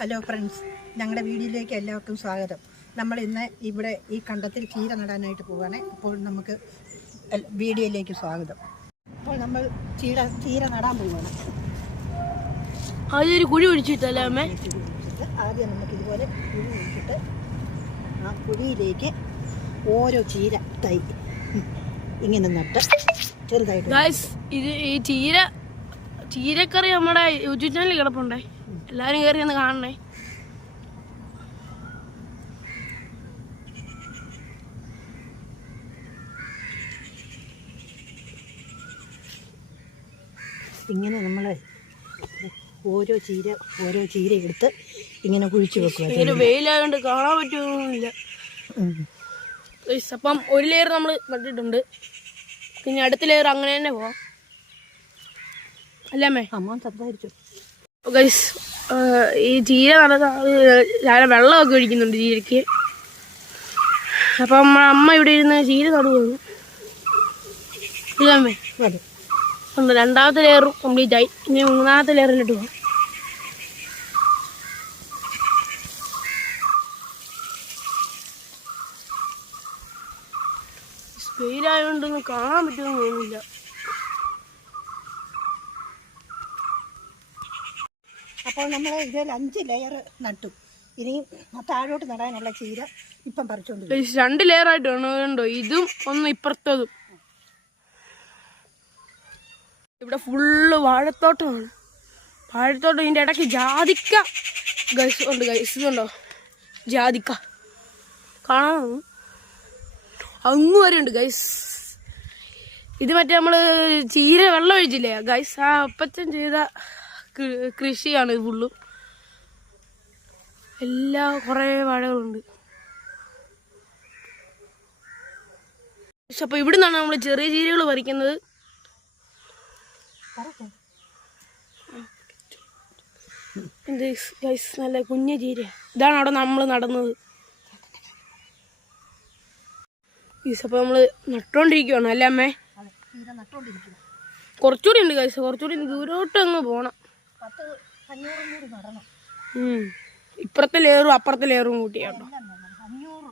Hello friends ഞങ്ങളുടെ വീഡിയോയിലേക്ക് എല്ലാവർക്കും സ്വാഗതം. നമ്മൾ ഇന്ന് ഇവിടെ ഈ കണ്ടത്തിൽ ചീര നടാനായിട്ട് പോവുകയാണ് അപ്പോൾ നമുക്ക് വീഡിയോയിലേക്ക് സ്വാഗതം. അപ്പോൾ നമ്മൾ ചീര ചീര നടാൻ പോവുകയാണ് ആദ്യം ഒരു കുഴി ഒഴിച്ചിട്ടല്ലേ അമ്മേ? ആദ്യം നമുക്ക് ഇതുപോലെ കുഴി ഒഴിച്ചിട്ട് ആ കുഴിയിലേക്ക് ഓരോ ചീര തൈ ഇങ്ങനെ നട്ട് ചെറുതായിട്ട് ഇത് ഈ ചീര ചീരക്കറി നമ്മുടെ യൂട്യൂബ് ചാനലിൽ കിടപ്പുണ്ടേ. എല്ലാരും കയറി ഒന്ന് കാണണേ. ഇങ്ങനെ നമ്മൾ ഓരോ ചീര ഓരോ ചീര എടുത്ത് ഇങ്ങനെ കുഴിച്ചു വെക്കുക ഇങ്ങനെ വെയിലായതുകൊണ്ട് കാണാൻ പറ്റുമൊന്നുമില്ല ഗൈസ് അപ്പം ഒരു ലെയർ നമ്മൾ നട്ടിട്ടുണ്ട്. പിന്നെ അടുത്ത ലെയർ അങ്ങനെ തന്നെ പോവാം. അല്ലേ അമ്മ? സംസാരിച്ചു ഗൈസ് ഈ ചീര നടന്ന ആൾ രാവിലെ വെള്ളമൊക്കെ ഒഴിക്കുന്നുണ്ട് ചീരയ്ക്ക് അപ്പം അമ്മ അമ്മ ഇവിടെ ഇരുന്ന് ജീര നടുവാണ് ഇല്ല അമ്മേ. അതെ ഉണ്ട് രണ്ടാമത്തെ ലെയറും കംപ്ലീറ്റ് ആയി. ഇനി മൂന്നാമത്തെ ലെയറിലിട്ട് പോകാം വെയിലായതുകൊണ്ടൊന്നും കാണാൻ പറ്റുമെന്ന് തോന്നുന്നില്ല. അപ്പോൾ നമ്മൾ ഇതിൽ അഞ്ച് ലെയർ നട്ടു. ഇനി താഴോട്ട് നടാനുള്ള ചീര ഇപ്പം പറിച്ചുകൊണ്ട് രണ്ട് ലെയർ ആയിട്ട് ഇതും ഒന്ന് ഇപ്പുറത്തതും. ഇവിടെ ഫുള്ള് വാഴത്തോട്ടമാണ്. വാഴത്തോട്ടം ഇതിന്റെ ഇടയ്ക്ക് ജാതിക്ക. ഗൈസ് ഉണ്ട് ഗൈസ് ഇതുണ്ടോ? ജാതിക്ക. കാണാ അങ്ങ് വരെ ഉണ്ട് ഗൈസ് ഇത് മറ്റേ നമ്മൾ ചീര വെള്ളം ഒഴിച്ചില്ലേ? ഗൈസ് ആ അപ്പച്ചൻ ചെയ്ത കൃഷിയാണ് ഇത് ഫുള്ളും എല്ലാ കുറേ വാഴകളുണ്ട്. പക്ഷെ അപ്പൊ ഇവിടെ നിന്നാണ് നമ്മൾ ചെറിയ ചീരകൾ പറിക്കുന്നത്. പറിക്കാം. എന്ത് ഗൈസ് നല്ല കുഞ്ഞ ചീര. ഇതാണ് അവിടെ നമ്മൾ നടന്നത്. ഗൈസ് നമ്മൾ നട്ടോണ്ടിരിക്കുവാണ് അല്ലേ അമ്മേ? കുറച്ചുകൂടി ഉണ്ട് ഗൈസ് കുറച്ചുകൂടി ദൂരോട്ട് അങ്ങ് പോണം. പത്ത് അഞ്ഞൂറും കൂടി നടണം ഇപ്പുറത്തെ ലേറും അപ്പുറത്തെ ലേറും കൂട്ടിയാട്ടോ അഞ്ഞൂറ്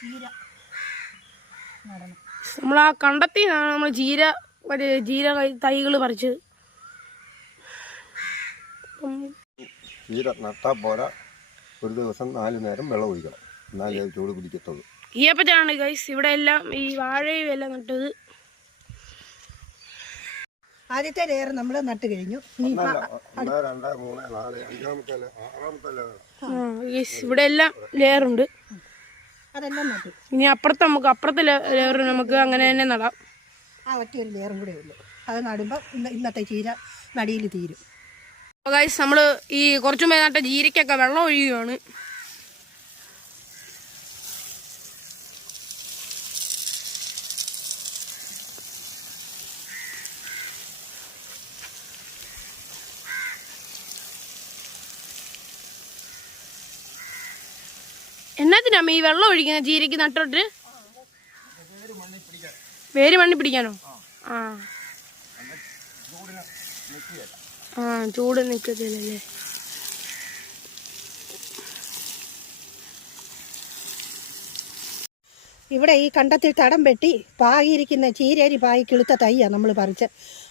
ചീര നടണം. നമ്മൾ ആ കണ്ടെത്തി നമ്മൾ ചീര മറ്റേ ചീര തൈകൾ പറിച്ചത് അപ്പം ചീര നട്ടാൽ പോരാ. ഒരു ദിവസം നാലു നേരം വെള്ളം ഒഴിക്കണം. എന്നാലേ ചൂട് പിടിക്കത്തുള്ളൂ. ഈയപ്പറ്റാണ് ഗൈസ് ഇവിടെ എല്ലാം ഈ വാഴയും എല്ലാം നട്ടത്. ആദ്യത്തെ ലെയർ നമ്മൾ നട്ട് കഴിഞ്ഞു. ഇവിടെ എല്ലാം ലെയർ ഉണ്ട്. അതെല്ലാം നട്ടു. ഇനി അപ്പുറത്ത് നമുക്ക് അപ്പുറത്തെ ലെയർ നമുക്ക് അങ്ങനെ തന്നെ നടാം. ആ ഒറ്റ ഒരു ലെയറും കൂടെ ഉള്ളൂ. അത് നടുമ്പോൾ ഇന്ന് ഇന്നത്തെ ചീര നടിയിൽ തീരും. ഗൈസ് നമ്മൾ ഈ കുറച്ചു മുമ്പേ നട്ട ജീരക്കൊക്കെ വെള്ളം ഒഴിയുകയാണ് എന്നാത്തിനമ്മ ഈ വെള്ളം ഒഴിക്കുന്ന ജീരക്ക് നട്ടോട്ട്? വേര് മണ്ണി പിടിക്കാനോ? ആ. ആ ചൂട് നിക്കത്തില്ലേ ഇവിടെ ഈ കണ്ടത്തിൽ തടം വെട്ടി പാകിയിരിക്കുന്ന ചീരേരി പായി കിളുത്ത തൈയാണ് നമ്മൾ പറിച്ച്.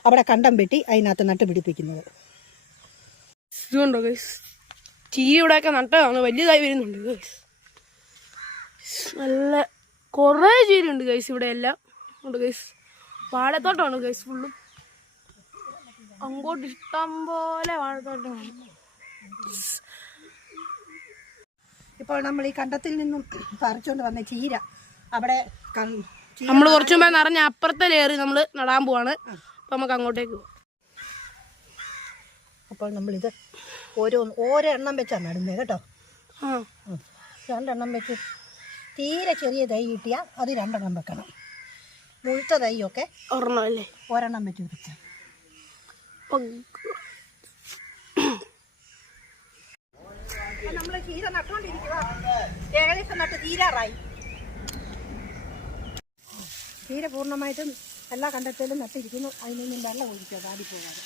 അവിടെ കണ്ടം വെട്ടി അതിനകത്ത് നട്ട് പിടിപ്പിക്കുന്നത്. ഇതുകൊണ്ടോ ഗൈസ് ചീര ഇവിടെയൊക്കെ നട്ടതാണ് വലിയതായി വരുന്നുണ്ട് ഗൈസ് നല്ല കുറേ ചീരയുണ്ട് ഗൈസ് ഇവിടെ എല്ലാം. ഉണ്ട് ഗൈസ് വാഴത്തോട്ടമാണ് ഗൈസ് ഫുള്ളും അങ്ങോട്ട് ഇഷ്ടം പോലെ വാഴത്തോട്ടമാണ്. ഇപ്പോൾ നമ്മൾ ഈ കണ്ടത്തിൽ നിന്നും പറിച്ചുകൊണ്ട് വന്ന ചീര. അവിടെ നമ്മൾ കുറച്ചു മുമ്പേ നിറഞ്ഞ അപ്പുറത്തെ ലേറി നമ്മൾ നടാൻ പോവാണ്. അപ്പം നമുക്ക് അങ്ങോട്ടേക്ക് പോവാം. അപ്പോൾ നമ്മളിത് ഓരോ ഓരോ എണ്ണം വെച്ചാണ് നടുന്നത് കേട്ടോ. രണ്ടെണ്ണം വെച്ച് തീരെ ചെറിയ തൈ കിട്ടിയാൽ അത് രണ്ടെണ്ണം വെക്കണം. മുഴുത്ത തൈയൊക്കെ ഒരെണ്ണം അല്ലേ? ഒരെണ്ണം വെച്ച് വെച്ചാൽ തീരെ നമ്മൾ ചീര നട്ടുകൊണ്ടിരിക്കുക ഏകദേശം നട്ട് തീരാറായി. ചീര പൂർണമായിട്ടും എല്ലാ കണ്ടത്തിലും നട്ടിരിക്കുന്നു. അതിനൊന്നും വെള്ളം ഒഴിക്കുക താടി പോകാതെ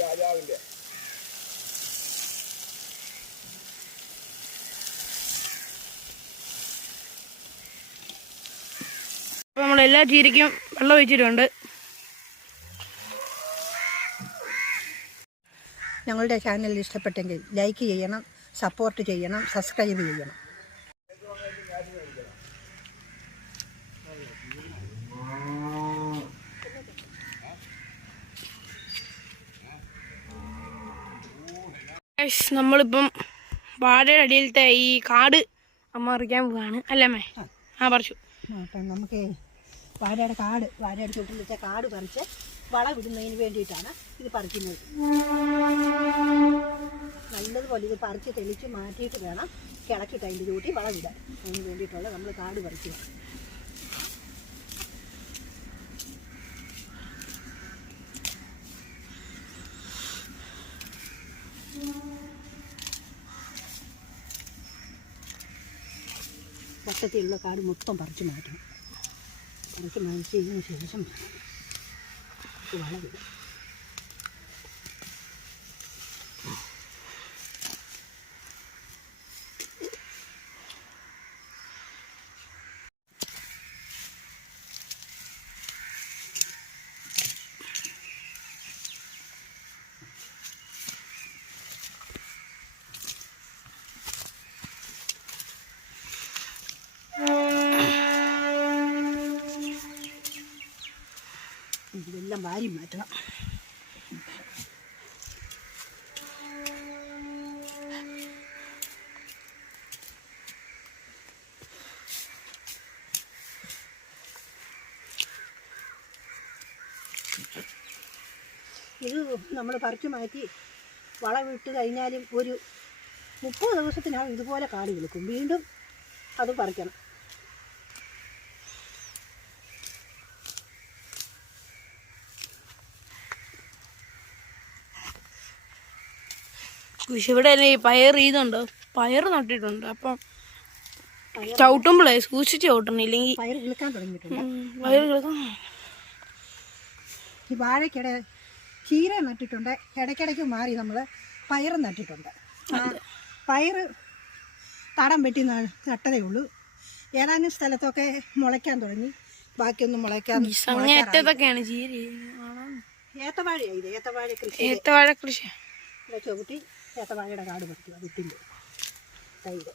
രാജാവിന്റെ നമ്മളെല്ലാ ചീരയ്ക്കും വെള്ളം ഒഴിച്ചിട്ടുണ്ട്. ഞങ്ങളുടെ ചാനൽ ഇഷ്ടപ്പെട്ടെങ്കിൽ ലൈക്ക് ചെയ്യണം സപ്പോർട്ട് ചെയ്യണം സബ്സ്ക്രൈബ് ചെയ്യണം. നമ്മളിപ്പം വാഴയുടെ അടിയിലത്തെ ഈ കാട് അമ്മ അറിയിക്കാൻ പോവാണ് അല്ലമ്മേ ആ. പറിച്ചു. നമുക്ക് വാഴയുടെ കാട് വാഴയുടെ ചുട്ടിൽ വെച്ച കാട് പറിച്ച് വളവിടുന്നതിന് വേണ്ടിയിട്ടാണ് ഇത് പറിക്കുന്നത്. നല്ലതുപോലെ ഇത് പറിച്ച് തെളിച്ച് മാറ്റിയിട്ട് വേണം കിളക്കിട്ട് അതിന്റെ ചൂട്ടി വളവിടാൻ അതിന് വേണ്ടിയിട്ടുള്ള നമ്മൾ കാട് പറിക്കുക. വട്ടത്തിലുള്ള കാട് മൊത്തം പറിച്ച് മാറ്റണം പറിച്ച് മാറ്റിയതിന് ശേഷം വളമിടും വാരി മാറ്റണം. ഇത് നമ്മൾ പറിച്ചു മാറ്റി വളമിട്ട് കഴിഞ്ഞാലും ഒരു മുപ്പത് ദിവസത്തിനകം ഇതുപോലെ കാട് വിളിക്കും. വീണ്ടും അത് പറിക്കണം. കൃഷി ഇവിടെ തന്നെ ഈ പയർ ഇതുണ്ട്. പയർ നട്ടിട്ടുണ്ട്. അപ്പം ചവിട്ടുമ്പോഴേ സൂക്ഷിച്ച് ചവിട്ടണം ഇല്ലെങ്കിൽ പയർ കിളുക്കാൻ തുടങ്ങിയിട്ടുണ്ട്. പയർ ഈ വാഴയ്ക്കിടെ ചീര നട്ടിട്ടുണ്ട്. ഇടയ്ക്കിടയ്ക്ക് മാറി നമ്മൾ പയർ നട്ടിട്ടുണ്ട്. പയർ തടം വെട്ടി നട്ടതേ ഉള്ളൂ. ഏതാനും സ്ഥലത്തൊക്കെ മുളയ്ക്കാൻ തുടങ്ങി. ബാക്കിയൊന്നും മുളയ്ക്കാൻ ചീര. ഏത്തവാഴയാണ് ഇത്. ഏത്തവാഴ കൃഷി. ഏത്തവാഴ കൃഷി. ചവിട്ടി. ഏത്തവാഴയുടെ കാട് പറിക്കുക വിട്ടിന്റെ തൈര്.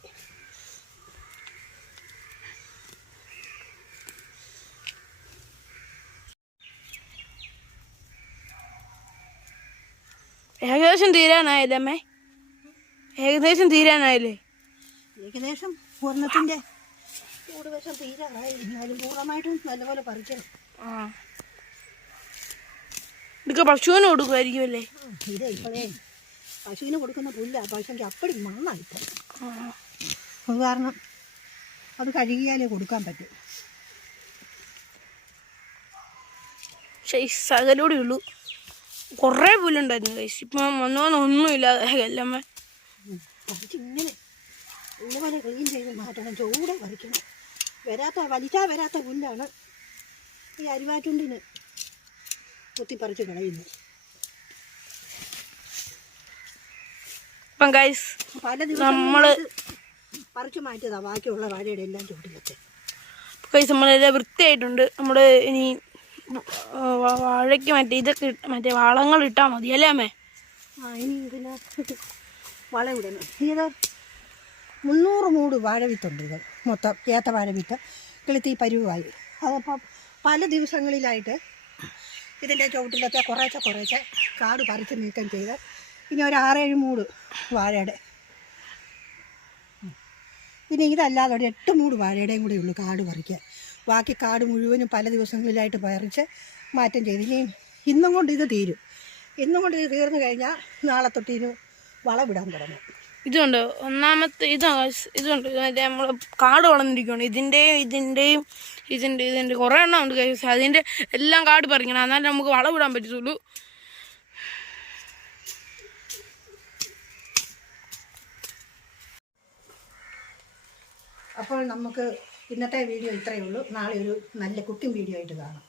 ഏകദേശം തീരാനായില്ലേ അമ്മേ? ഏകദേശം തീരാനായില്ലേ? ഏകദേശം പൂർണത്തിന്റെ കൂടുതവശം തീരാറായി എന്നാലും പൂർണമായിട്ടും നല്ലപോലെ പറിക്കണം. ആ. ഇതൊക്കെ പശുവിന് കൊടുക്കുമായിരിക്കും അല്ലേ ഇത് ഇപ്പോഴേ. പശുവിന് കൊടുക്കുന്ന പുല്ല പശുവിന്റെ അപ്പടി മണ്ണായിപ്പോൾ അത് കാരണം അത് കഴുകിയാലേ കൊടുക്കാൻ പറ്റും. പക്ഷെ സകലൂടെ ഉള്ളൂ. കുറേ പുല്ലുണ്ടായിരുന്നു കൈസ് ഇപ്പം വന്നോന്ന് ഒന്നുമില്ലാതെ എല്ലാം. ഇങ്ങനെ ഇതുപോലെ ക്ലീൻ ചെയ്ത് മാറ്റണം. ചൂടെ വരയ്ക്കണം വരാത്ത വലിച്ചാൽ വരാത്ത പുല്ലാണ് ഈ അരിവാറ്റുണ്ടിന് കുത്തിപ്പറിച്ച് കളയുന്നത്. ഇപ്പം ഗൈസ് നമ്മൾ പറിച്ചു മാറ്റിയതാ ബാക്കിയുള്ള വാഴയുടെ എല്ലാം ചൂട്ടിലൊക്കെ ഗൈസ് നമ്മളെല്ലാം വൃത്തിയായിട്ടുണ്ട്. നമ്മൾ ഇനി വാഴയ്ക്ക് മറ്റേ ഇതൊക്കെ മറ്റേ വളങ്ങൾ ഇട്ടാൽ മതി അല്ലേ അമ്മേ? ആ ഇനി വളം ഇടണം. ഇത് മുന്നൂറ് മൂട് വാഴ വിത്തുണ്ട് ഇത്. മൊത്തം ഏത്ത വാഴ വിത്ത്. കിളുത്തി പരുവായി. അതപ്പോൾ പല ദിവസങ്ങളിലായിട്ട് ഇതിന്റെ ചുവട്ടിലൊക്കെ കുറേശ്ശെ കുറേശ്ശെ കാട് പറിച്ച് നീക്കം ചെയ്ത് ഇനി ഒരു ആറേഴ് മൂട് വാഴയുടെ. പിന്നെ ഇതല്ലാതെ ഒരു എട്ട് മൂട് വാഴയുടെയും കൂടെ ഉള്ളൂ കാട് പറിക്കാൻ. ബാക്കി കാട് മുഴുവനും പല ദിവസങ്ങളിലായിട്ട് പറിച്ച് മാറ്റം ചെയ്ത്. ഇനി ഇന്നും കൊണ്ട് ഇത് തീരും. ഇന്നും കൊണ്ട് ഇത് തീർന്നു കഴിഞ്ഞാൽ നാളെ തൊട്ട് ഇത് വളവിടാൻ തുടങ്ങും. ഇതുണ്ട്. ഒന്നാമത്തെ ഇതാ. ഇതുണ്ട്. ഇത് നമ്മൾ കാട് വളർന്നിരിക്കുകയാണ് ഇതിന്റെയും ഇതിന്റെയും ഇതിന്റെ ഇതിന്റെ കുറേ എണ്ണം ഉണ്ട് കൈസ് അതിന്റെ എല്ലാം കാട് പറിക്കണം. എന്നാലും നമുക്ക് വളവിടാൻ പറ്റത്തുള്ളൂ. അപ്പോൾ നമുക്ക് ഇന്നത്തെ വീഡിയോ ഇത്രയേ ഉള്ളൂ. നാളെ ഒരു നല്ല കുക്കിംഗ് വീഡിയോ ആയിട്ട് കാണാം.